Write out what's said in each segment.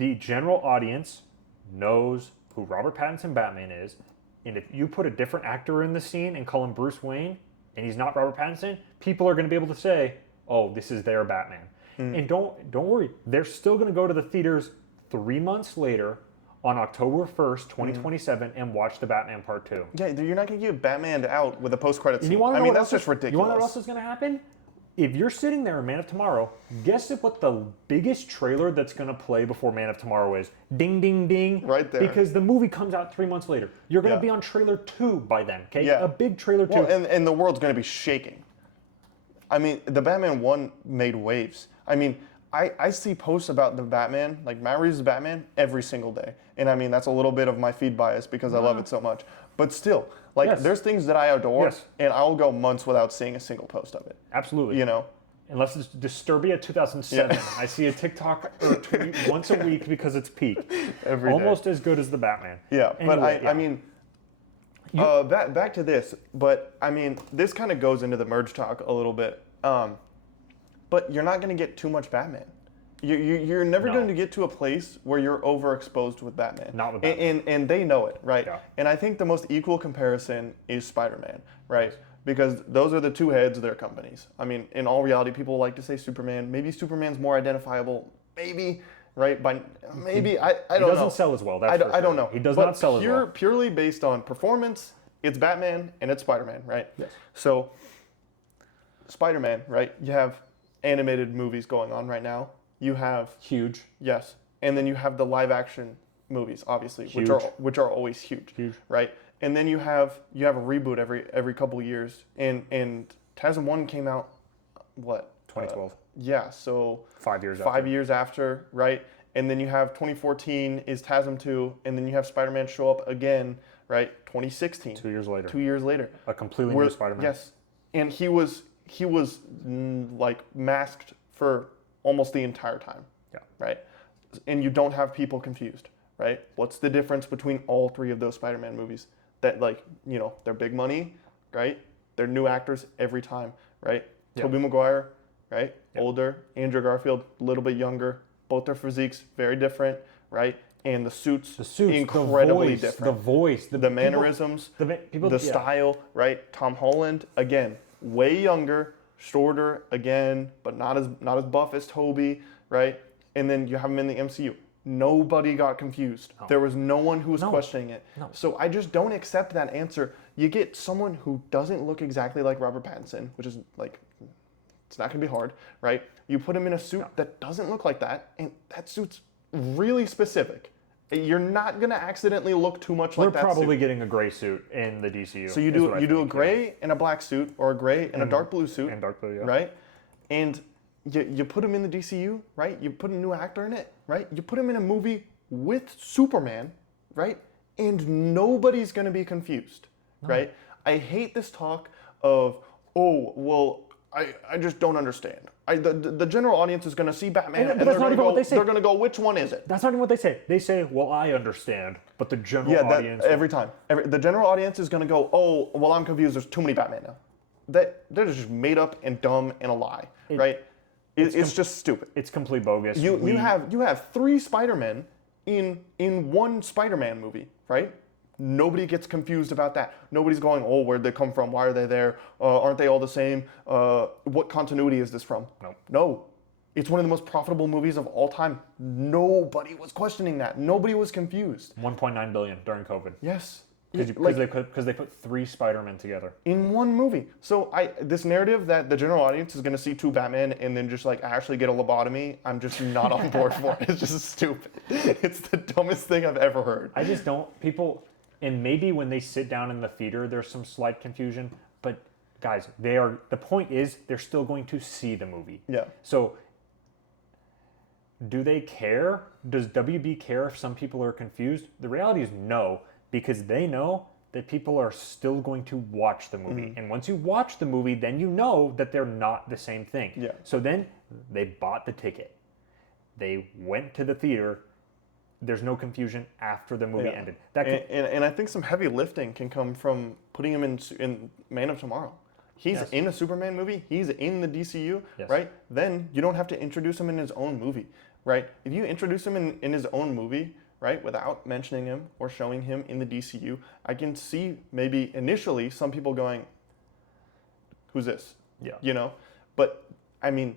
the general audience knows who Robert Pattinson Batman is, and if you put a different actor in the scene and call him Bruce Wayne, and he's not Robert Pattinson, people are going to be able to say, "Oh, this is their Batman." And don't worry, they're still going to go to the theaters 3 months later on October 1st, 2027, and watch the Batman Part 2. Yeah, you're not going to get Batman out with a post-credit scene. I mean, that's just ridiculous. You want to know what else is going to happen? If you're sitting there in Man of Tomorrow, guess what the biggest trailer that's going to play before Man of Tomorrow is? Ding, ding, ding. Right there. Because the movie comes out 3 months later. You're going to be on trailer 2 by then, okay? Yeah. A big trailer 2. Well, and the world's going to be shaking. I mean, the Batman 1 made waves. I mean, I see posts about the Batman, like Matt Reeves' Batman, every single day. And I mean, that's a little bit of my feed bias because I love it so much. But still, like, there's things that I adore, and I'll go months without seeing a single post of it. Absolutely. You know? Unless it's Disturbia 2007. Yeah. I see a TikTok or a tweet once a week because it's peak. Every Almost day. as good as the Batman. Yeah, anyway, but I mean, back to this, but I mean, this kind of goes into the merge talk a little bit. But you're not going to get too much Batman. You're never going to get to a place where you're overexposed with Batman. Not with Batman. And they know it, right? Yeah. And I think the most equal comparison is Spider-Man, right? Because those are the two heads of their companies. I mean, in all reality, people like to say Superman. Maybe Superman's more identifiable. Maybe, right? By maybe, I don't know. He doesn't sell as well. That's I don't know. He does not sell as well. Purely based on performance, it's Batman and it's Spider-Man, right? Yes. So, Spider-Man, right? You have animated movies going on right now. You have huge. Yes. And then you have the live action movies, obviously, Huge. which are always huge. Huge. Right? And then you have a reboot every couple of years. And TASM 1 came out what? 2012. Yeah, so 5 years after. 5 years after, right? And then you have 2014 is TASM 2, and then you have Spider-Man show up again, right? 2016. 2 years later. 2 years later. A completely new Spider-Man. Yes. And he was like masked for almost the entire time. Yeah. Right? And you don't have people confused, right? What's the difference between all three of those Spider-Man movies? That, like, you know, they're big money, right? They're new actors every time, right? Yeah. Tobey Maguire, right? Yeah. Older. Andrew Garfield, a little bit younger. Both their physiques, very different, right? And the suits incredibly different. The voice, the mannerisms, the style, right? Tom Holland, again, way younger, shorter again, but not as buff as Toby, right? And then you have him in the MCU. Nobody got confused. No. There was no one who was questioning it. No. So I just don't accept that answer. You get someone who doesn't look exactly like Robert Pattinson, which is like, it's not going to be hard, right? You put him in a suit that doesn't look like that, and that suit's really specific. You're not going to accidentally look too much like that suit. We're probably getting a gray suit in the DCU. So you do a gray and a black suit, or a gray and a dark blue suit. And dark blue, yeah. Right? And you put him in the DCU, right? You put a new actor in it, right? You put him in a movie with Superman, right? And nobody's going to be confused, right? I hate this talk of, oh, well, I just don't understand. The general audience is going to see Batman and they're going to go, which one is it? That's not even what they say. They say, well, I understand, but the general audience... every time. The general audience is going to go, oh, well, I'm confused. There's too many Batman now. They're just made up and dumb and a lie, right? It's just stupid. It's complete bogus. You have 3 Spider-Men in one Spider-Man movie, right? Nobody gets confused about that. Nobody's going, oh, where'd they come from? Why are they there? Aren't they all the same? What continuity is this from? No. It's one of the most profitable movies of all time. Nobody was questioning that. Nobody was confused. $1.9 billion during COVID. Yes. Because they put 3 Spider-Men together. In one movie. So this narrative that the general audience is going to see 2 Batman and then just like actually get a lobotomy, I'm just not on board for it. It's just stupid. It's the dumbest thing I've ever heard. I just don't... And maybe when they sit down in the theater, there's some slight confusion. But guys, the point is they're still going to see the movie. Yeah. So do they care? Does WB care if some people are confused? The reality is no, because they know that people are still going to watch the movie. Mm-hmm. And once you watch the movie, then you know that they're not the same thing. Yeah. So then they bought the ticket. They went to the theater. There's no confusion after the movie ended. And I think some heavy lifting can come from putting him in Man of Tomorrow. He's in a Superman movie. He's in the DCU, right? Then you don't have to introduce him in his own movie. right? If you introduce him in his own movie, right, without mentioning him or showing him in the DCU, I can see maybe initially some people going, "Who's this?" Yeah. You know, but I mean,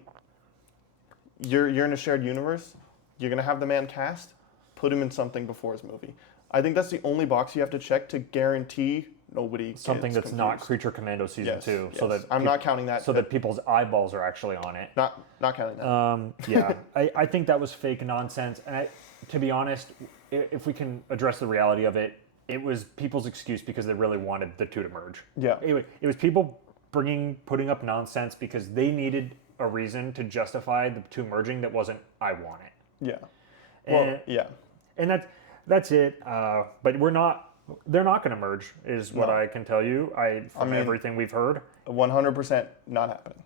you're in a shared universe. You're gonna have the man cast. Put him in something before his movie. I think that's the only box you have to check to guarantee nobody Something gets that's confused. not Creature Commando season Yes, 2, yes. so that I'm not counting that. so that people's eyeballs are actually on it. Not counting that. Yeah, I think that was fake nonsense. And to be honest, if we can address the reality of it, it was people's excuse because they really wanted the two to merge. Yeah. It was people putting up nonsense because they needed a reason to justify the two merging that wasn't, I want it. Yeah. And, Well, yeah. And that's it. But they're not going to merge, is what No. I can tell you. From everything we've heard. 100% not happening.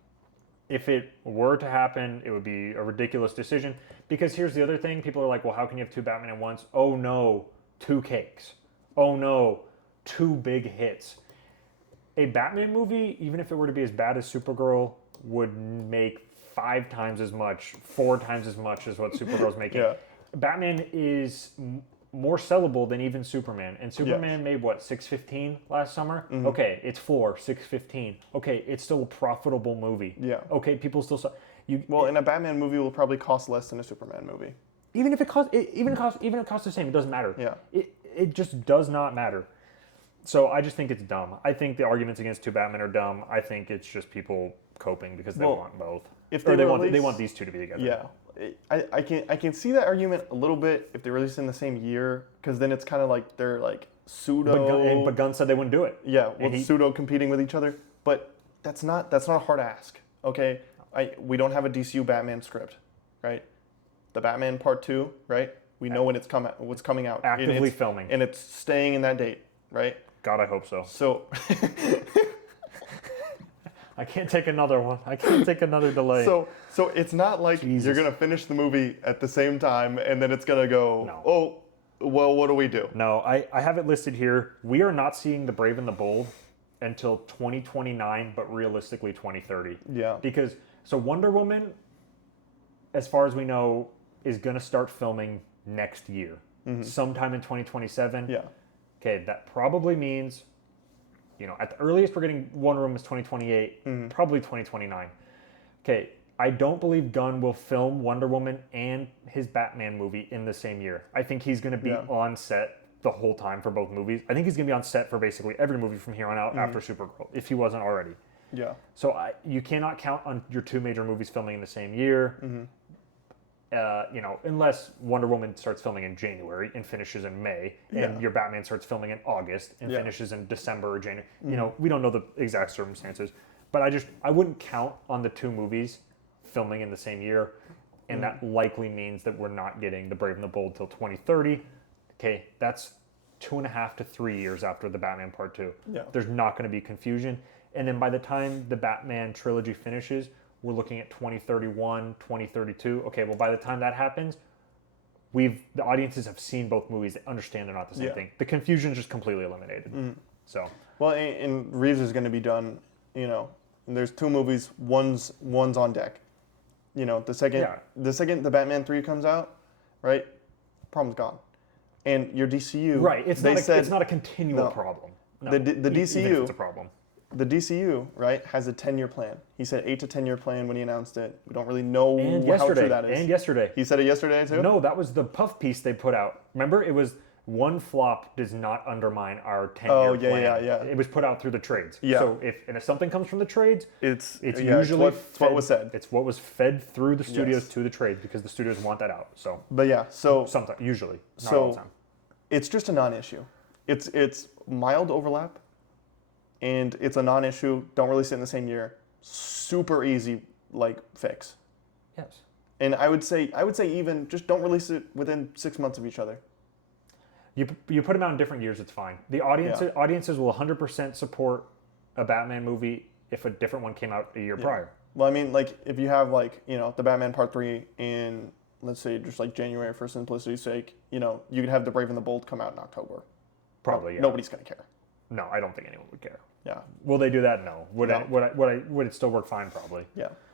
If it were to happen, it would be a ridiculous decision. Because here's the other thing. People are like, well, how can you have two Batman at once? Oh, no, two cakes. Oh, no, two big hits. A Batman movie, even if it were to be as bad as Supergirl, would make 5 times as much, 4 times as much as what Supergirl's making. Yeah. Batman is more sellable than even Superman. And Superman made, what, 615 last summer? Mm-hmm. Okay, it's 615. Okay, it's still a profitable movie. Yeah. Okay, people still saw. And a Batman movie will probably cost less than a Superman movie. Even if it costs the same, it doesn't matter. Yeah. It just does not matter. So I just think it's dumb. I think the arguments against two Batman are dumb. I think it's just people coping because they want both. If Or they they want these two to be together. Yeah. I can see that argument a little bit if they release in the same year, because then it's kind of like they're like pseudo. But Gunn said they wouldn't do it. Yeah, well, pseudo competing with each other. But that's not a hard ask. Okay, we don't have a DCU Batman script, right? The Batman Part 2, right? We know when what's coming out. Actively filming. And it's staying in that date, right? God, I hope so. So I can't take another one. I can't take another delay. So it's not like you're gonna finish the movie at the same time and then it's gonna go, No. oh, well, what do we do? No, I have it listed here. We are not seeing The Brave and the Bold until 2029, but realistically 2030. Yeah. So Wonder Woman, as far as we know, is going to start filming next year, sometime in 2027. Yeah. Okay, that probably means, at the earliest we're getting Wonder Woman is 2028, probably 2029. Okay, I don't believe Gunn will film Wonder Woman and his Batman movie in the same year. I think he's going to be on set the whole time for both movies. I think he's going to be on set for basically every movie from here on out after Supergirl, if he wasn't already. Yeah. So you cannot count on your two major movies filming in the same year. Unless Wonder Woman starts filming in January and finishes in May, and your Batman starts filming in August and finishes in December or January. We don't know the exact circumstances, but I wouldn't count on the two movies filming in the same year, and that likely means that we're not getting The Brave and the Bold till 2030. Okay, that's 2.5 to 3 years after the Batman Part 2. Yeah. There's not going to be confusion, and then by the time the Batman trilogy finishes, we're looking at 2031, 2032. Okay, well, by the time that happens, the audiences have seen both movies. They understand they're not the same thing. The confusion is just completely eliminated. So, Well, and Reeves is going to be done, and there's two movies, one's on deck. The second the Batman 3 comes out, right? Problem's gone. And your DCU, right, it's not a continual No. problem. No, The even if DCU it's a problem. The DCU, right, has a 10-year plan. He said 8 to 10-year plan when he announced it. We don't really know how true that is. And yesterday. He said it yesterday too? No, that was the puff piece they put out. Remember, it was one flop does not undermine our 10-year plan. yeah. It was put out through the trades. Yeah. So if something comes from the trades, It's usually it's what was said. It's what was fed through the studios Yes. to the trades because the studios want that out. So, But yeah, so sometimes, usually, not all the time. it's just a non-issue. It's mild overlap, and it's a non-issue. Don't release it in the same year. Super easy fix. Yes. And I would say even just don't release it within 6 months of each other. You put them out in different years, it's fine. The audiences will 100% support a Batman movie if a different one came out a year prior. Well, I mean, if you have the Batman Part 3 in, let's say, just January for simplicity's sake, you could have The Brave and the Bold come out in October. Probably, yeah. Nobody's gonna care. No, I don't think anyone would care. Yeah. Will they do that? No. Would No. Would it still work fine? Probably. Yeah.